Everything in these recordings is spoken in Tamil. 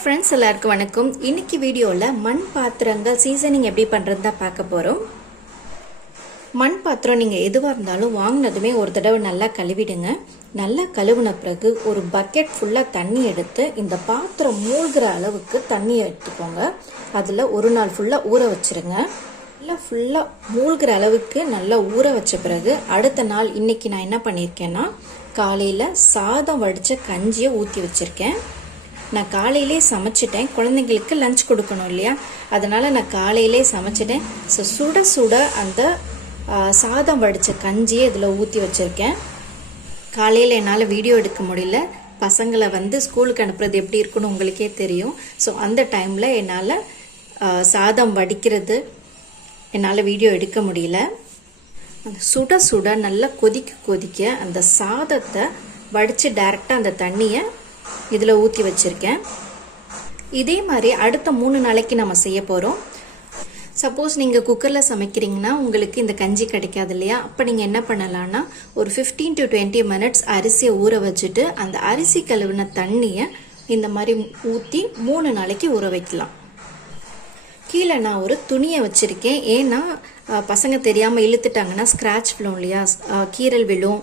ஹாய் ஃப்ரெண்ட்ஸ், எல்லாருக்கும் வணக்கம். இன்னைக்கு வீடியோவில் மண் பாத்திரங்கள் சீசனிங் எப்படி பண்ணுறது தான் பார்க்க போகிறோம். மண் பாத்திரம் நீங்கள் எதுவாக இருந்தாலும் வாங்கினதுமே ஒரு தடவை நல்லா கழுவிடுங்க. நல்லா கழுவின பிறகு ஒரு பக்கெட் ஃபுல்லாக தண்ணி எடுத்து இந்த பாத்திரம் மூழ்கிற அளவுக்கு தண்ணி எடுத்துக்கோங்க. அதில் ஒரு நாள் ஃபுல்லாக ஊற வச்சுருங்க. நல்லா ஃபுல்லாக மூழ்கிற அளவுக்கு நல்லா ஊற வச்ச பிறகு அடுத்த நாள் இன்னைக்கு நான் என்ன பண்ணியிருக்கேன்னா, காலையில் சாதம் வடித்த கஞ்சியை ஊற்றி வச்சுருக்கேன். நான் காலையிலே சமைச்சிட்டேன். குழந்தைங்களுக்கு லஞ்ச் கொடுக்கணும் இல்லையா, அதனால் நான் காலையிலே சமைச்சிட்டேன். ஸோ சுட சுட அந்த சாதம் வடித்த கஞ்சியை இதில் ஊற்றி வச்சுருக்கேன். காலையில் என்னால் வீடியோ எடுக்க முடியல. பசங்களை ஸ்கூலுக்கு அனுப்புறது எப்படி இருக்குன்னு உங்களுக்கே தெரியும். ஸோ அந்த டைமில் என்னால் சாதம் வடிக்கிறது என்னால் வீடியோ எடுக்க முடியல. சுட சுட நல்லா கொதிக்க அந்த சாதத்தை வடித்து டைரெக்டாக அந்த தண்ணியை இதில் ஊற்றி வச்சுருக்கேன். இதே மாதிரி அடுத்த 3 நாளைக்கு நம்ம செய்ய போகிறோம். சப்போஸ் நீங்கள் குக்கரில் சமைக்கிறீங்கன்னா உங்களுக்கு இந்த கஞ்சி கிடைக்காது இல்லையா, அப்போ நீங்கள் என்ன பண்ணலான்னா ஒரு 15 to 20 minutes அரிசியை ஊற வச்சுட்டு அந்த அரிசி கழுவின தண்ணியை இந்த மாதிரி ஊற்றி 3 நாளைக்கு ஊற வைக்கலாம். கீழே நான் ஒரு துணியை வச்சுருக்கேன். ஏன்னா பசங்க தெரியாமல் இழுத்துட்டாங்கன்னா ஸ்க்ராட்ச் விழும் இல்லையா, கீரல் விழும்.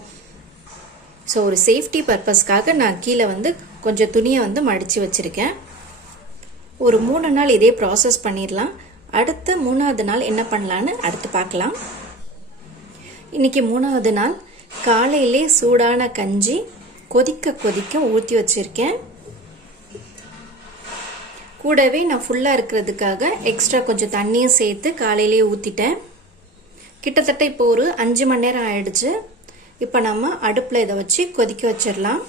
ஸோ ஒரு சேஃப்டி பர்பஸ்க்காக நான் கீழே கொஞ்சம் துணியை மடித்து வச்சுருக்கேன். ஒரு 3 நாள் இதே ப்ராசஸ் பண்ணிடலாம். அடுத்த 3ஆவது நாள் என்ன பண்ணலான்னு அடுத்து பார்க்கலாம். இன்றைக்கி 3ஆவது நாள் காலையிலே சூடான கஞ்சி கொதிக்க ஊற்றி வச்சுருக்கேன். கூடவே நான் ஃபுல்லாக இருக்கிறதுக்காக எக்ஸ்ட்ரா கொஞ்சம் தண்ணியும் சேர்த்து காலையிலே ஊற்றிட்டேன். கிட்டத்தட்ட இப்போ ஒரு 5 மணி நேரம் ஆயிடுச்சு. இப்போ நம்ம அடுப்பில் இதை வச்சு கொதிக்க வச்சிடலாம்.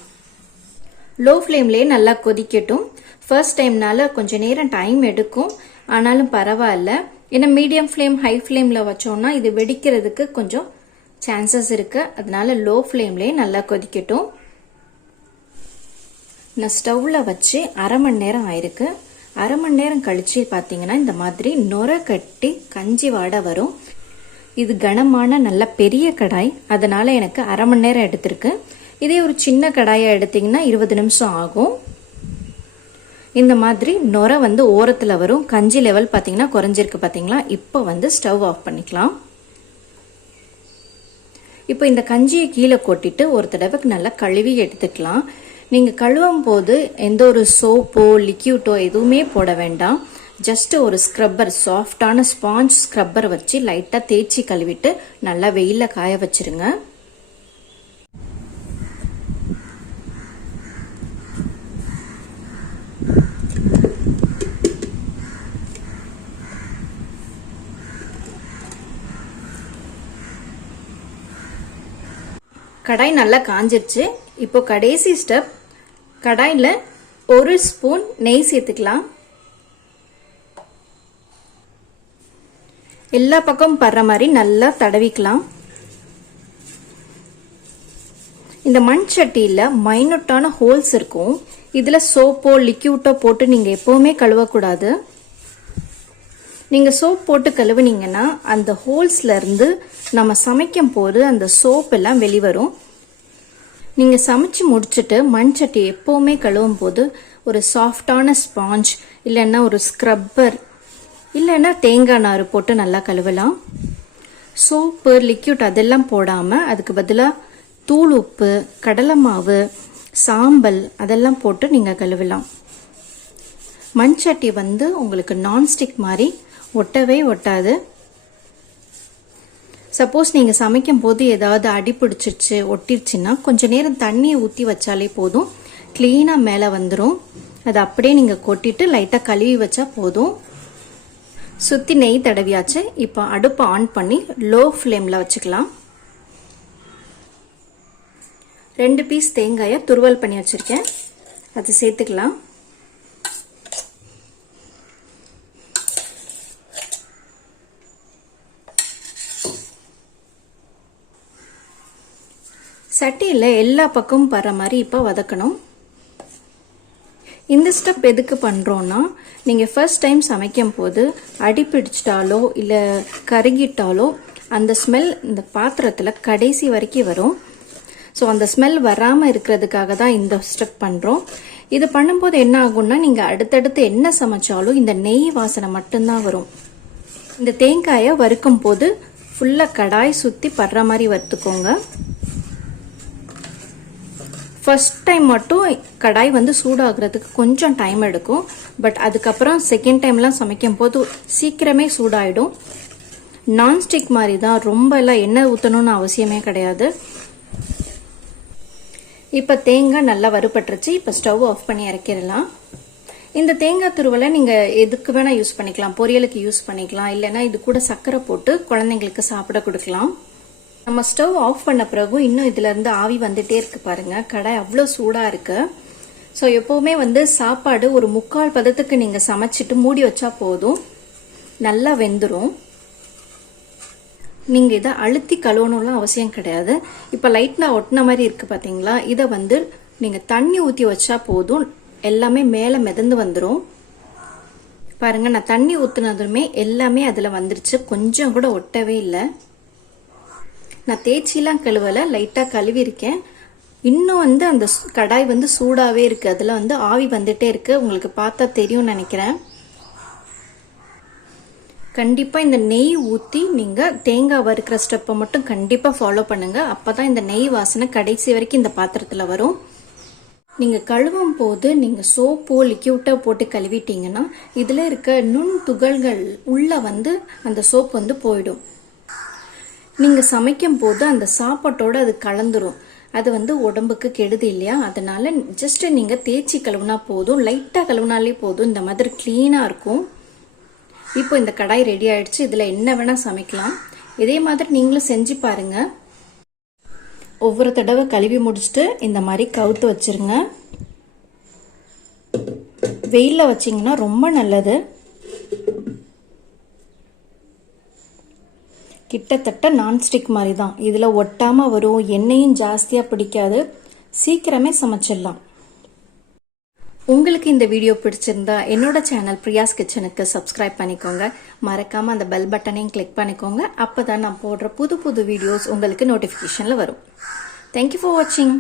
லோ ஃப்ளேம்லேயே நல்லா கொதிக்கட்டும். ஃபர்ஸ்ட் டைம்னால கொஞ்சம் நேரம் டைம் எடுக்கும், ஆனாலும் பரவாயில்ல. ஏன்னா மீடியம் ஃப்ளேம் ஹை ஃப்ளேமில் வச்சோம்னா இது வெடிக்கிறதுக்கு கொஞ்சம் சான்சஸ் இருக்கு. அதனால லோ ஃப்ளேம்லேயே நல்லா கொதிக்கட்டும். நான் ஸ்டவ்வில் வச்சு 1/2 மணி நேரம் ஆயிருக்கு. 1/2 மணி நேரம் கழிச்சு பார்த்தீங்கன்னா இந்த மாதிரி நுர கட்டி கஞ்சி வாடை வரும். இது கனமான நல்ல பெரிய கடாய், அதனால எனக்கு 1/2 மணி நேரம் எடுத்திருக்கு. இதே ஒரு சின்ன கடாயை எடுத்தீங்கன்னா 20 நிமிஷம் ஆகும். இந்த மாதிரி நுர ஓரத்தில் வரும். கஞ்சி லெவல் பார்த்தீங்கன்னா குறைஞ்சிருக்கு பார்த்தீங்களா. இப்போ ஸ்டவ் ஆஃப் பண்ணிக்கலாம். இப்போ இந்த கஞ்சியை கீழே கொட்டிட்டு ஒரு தடவைக்கு நல்லா கழுவி எடுத்துக்கலாம். நீங்கள் கழுவும் போது எந்த ஒரு சோப்போ லிக்யூட்டோ எதுவுமே போட வேண்டாம். ஜஸ்ட் ஒரு ஸ்க்ரப்பர், சாஃப்டான ஸ்பாஞ்ச் ஸ்க்ரப்பர் வச்சு லைட்டாக தேய்ச்சி கழுவிட்டு நல்லா வெயிலில் காய வச்சிருங்க. கடாய் நல்லா காஞ்சிருச்சு. இப்போ கடைசி ஸ்டெப், கடாயில் 1 ஸ்பூன் நெய் சேர்த்துக்கலாம். எல்லா பக்கமும் படுற மாதிரி நல்லா தடவிக்கலாம். இந்த மண் சட்டியில் மைனூட்டான ஹோல்ஸ் இருக்கும். இதில் சோப்போ லிக்யூட்டோ போட்டு நீங்கள் எப்போவுமே கழுவக்கூடாது. நீங்கள் சோப் போட்டு கழுவுனீங்கன்னா அந்த ஹோல்ஸ்லேருந்து நம்ம சமைக்கும் போது அந்த சோப் எல்லாம் வெளிவரும். நீங்கள் சமைச்சு முடிச்சுட்டு மண் சட்டி எப்போவுமே கழுவும் போது ஒரு சாஃப்டான ஸ்பாஞ்ச் இல்லைன்னா ஒரு ஸ்க்ரப்பர் இல்லைன்னா தேங்காய் நார் போட்டு நல்லா கழுவலாம். சோப்பு லிக்யூட் அதெல்லாம் போடாமல் அதுக்கு பதிலாக தூள் உப்பு, கடலை மாவு, சாம்பல் அதெல்லாம் போட்டு நீங்கள் கழுவலாம். மண் சட்டி உங்களுக்கு நான்ஸ்டிக் மாதிரி ஒட்டவே ஒட்டாது. சப்போஸ் நீங்கள் சமைக்கும் போது ஏதாவது அடி பிடிச்சிருச்சு ஒட்டிருச்சுன்னா கொஞ்சம் நேரம் தண்ணியை ஊற்றி வச்சாலே போதும், க்ளீனாக மேலே வந்துடும். அதை அப்படியே நீங்கள் கொட்டிட்டு லைட்டாக கழுவி வச்சா போதும். சுற்றி நெய் தடவியாச்சு. இப்போ அடுப்பை ஆன் பண்ணி லோ ஃப்ளேமில் வச்சுக்கலாம். 2 பீஸ் தேங்காயை துருவல் பண்ணி வச்சுருக்கேன், அதை சேர்த்துக்கலாம். சட்டியில் எல்லா பக்கமும் படுற மாதிரி இப்போ வதக்கணும். இந்த ஸ்டெப் எதுக்கு பண்ணுறோன்னா, நீங்கள் ஃபர்ஸ்ட் டைம் சமைக்கும் போது அடி பிடிச்சிட்டாலோ இல்லை கருகிட்டாலோ அந்த ஸ்மெல் இந்த பாத்திரத்தில் கடைசி வரைக்கும் வரும். ஸோ அந்த ஸ்மெல் வராமல் இருக்கிறதுக்காக தான் இந்த ஸ்டெப் பண்ணுறோம். இது பண்ணும்போது என்ன ஆகும்னா நீங்கள் அடுத்தடுத்து என்ன சமைச்சாலும் இந்த நெய் வாசனை மட்டும்தான் வரும். இந்த தேங்காயை வறுக்கும் போது ஃபுல்லாக கடாய் சுற்றி படுற மாதிரி வறுத்துக்கோங்க. ஃபர்ஸ்ட் டைம் மட்டும் கடாய் வந்து சூடாகிறதுக்கு கொஞ்சம் டைம் எடுக்கும். பட் அதுக்கப்புறம் செகண்ட் டைம்லாம் சமைக்கும் போது சீக்கிரமே சூடாயிடும். நான்ஸ்டிக் மாதிரி தான், ரொம்ப எல்லாம் எண்ணெய் ஊற்றணும்னு அவசியமே கிடையாது. இப்போ தேங்காய் நல்லா வறுபட்டுருச்சு. இப்போ ஸ்டவ் ஆஃப் பண்ணி இறக்கிடலாம். இந்த தேங்காய் துருவலை நீங்கள் எதுக்கு வேணால் யூஸ் பண்ணிக்கலாம். பொரியலுக்கு யூஸ் பண்ணிக்கலாம், இல்லைன்னா இது கூட சர்க்கரை போட்டு குழந்தைங்களுக்கு சாப்பிட கொடுக்கலாம். நம்ம ஸ்டவ் ஆஃப் பண்ண பிறகு இன்னும் இதுல இருந்து ஆவி வந்துட்டே இருக்கு பாருங்க. கடாய் அவ்வளோ சூடாக இருக்கு. ஸோ எப்போவுமே வந்து சாப்பாடு ஒரு 3/4 பதத்துக்கு நீங்கள் சமைச்சிட்டு மூடி வச்சா போதும், நல்லா வெந்துடும். நீங்கள் இதை அழுத்தி கழுவணும்லாம் அவசியம் கிடையாது. இப்போ லைட்டாக ஒட்டின மாதிரி இருக்குது பார்த்தீங்களா, இதை வந்து நீங்கள் தண்ணி ஊற்றி வச்சா போதும், எல்லாமே மேலே மிதந்து வந்துடும். பாருங்கள், நான் தண்ணி ஊற்றுனதுமே எல்லாமே அதில் வந்துருச்சு, கொஞ்சம் கூட ஒட்டவே இல்லை. நான் தேய்ச்சிலாம் கழுவலை, லைட்டாக கழுவிருக்கேன். இன்னும் வந்து அந்த கடாய் வந்து சூடாகவே இருக்குது, அதில் வந்து ஆவி வந்துட்டே இருக்குது. உங்களுக்கு பார்த்தா தெரியும்னு நினைக்கிறேன். கண்டிப்பாக இந்த நெய் ஊற்றி நீங்கள் தேங்காய் வறுக்கிற ஸ்டெப்பை மட்டும் கண்டிப்பாக ஃபாலோ பண்ணுங்கள். அப்போ தான் இந்த நெய் வாசனை கடைசி வரைக்கும் இந்த பாத்திரத்தில் வரும். நீங்கள் கழுவும் போது நீங்கள் சோப்போ லிக்யூட்டோ போட்டு கழுவிட்டீங்கன்னா இதில் இருக்க நுண் துகள்கள் உள்ளே வந்து அந்த சோப் வந்து போயிடும். நீங்கள் சமைக்கும் போது அந்த சாப்பாட்டோடு அது கலந்துரும். அது வந்து உடம்புக்கு கெடுது இல்லையா, அதனால ஜஸ்ட் நீங்கள் தேய்ச்சி கழுவுனா போதும், லைட்டாக கழுவுனாலே போதும், இந்த மாதிரி க்ளீனாக இருக்கும். இப்போ இந்த கடாய் ரெடி ஆயிடுச்சு. இதில் என்ன வேணால் சமைக்கலாம். இதே மாதிரி நீங்களும் செஞ்சு பாருங்க. ஒவ்வொரு தடவை கழுவி முடிச்சுட்டு இந்த மாதிரி கவுத்து வச்சிருங்க. வெயிலில் வச்சிங்கன்னா ரொம்ப நல்லது. கிட்டத்தட்ட நான்ஸ்டிக் மாதிரி தான், இதில் ஒட்டாமல் வரும், எண்ணெயும் ஜாஸ்தியாக பிடிக்காது, சீக்கிரமே சமைச்சிடலாம். உங்களுக்கு இந்த வீடியோ பிடிச்சிருந்தா என்னோட சேனல் பிரியாஸ் கிச்சனுக்கு சப்ஸ்கிரைப் பண்ணிக்கோங்க. மறக்காம அந்த பெல் பட்டனையும் கிளிக் பண்ணிக்கோங்க. அப்பதான் நான் போடுற புது புது வீடியோஸ் உங்களுக்கு நோட்டிஃபிகேஷன்ல வரும். தேங்க்யூ ஃபார் வாட்சிங்.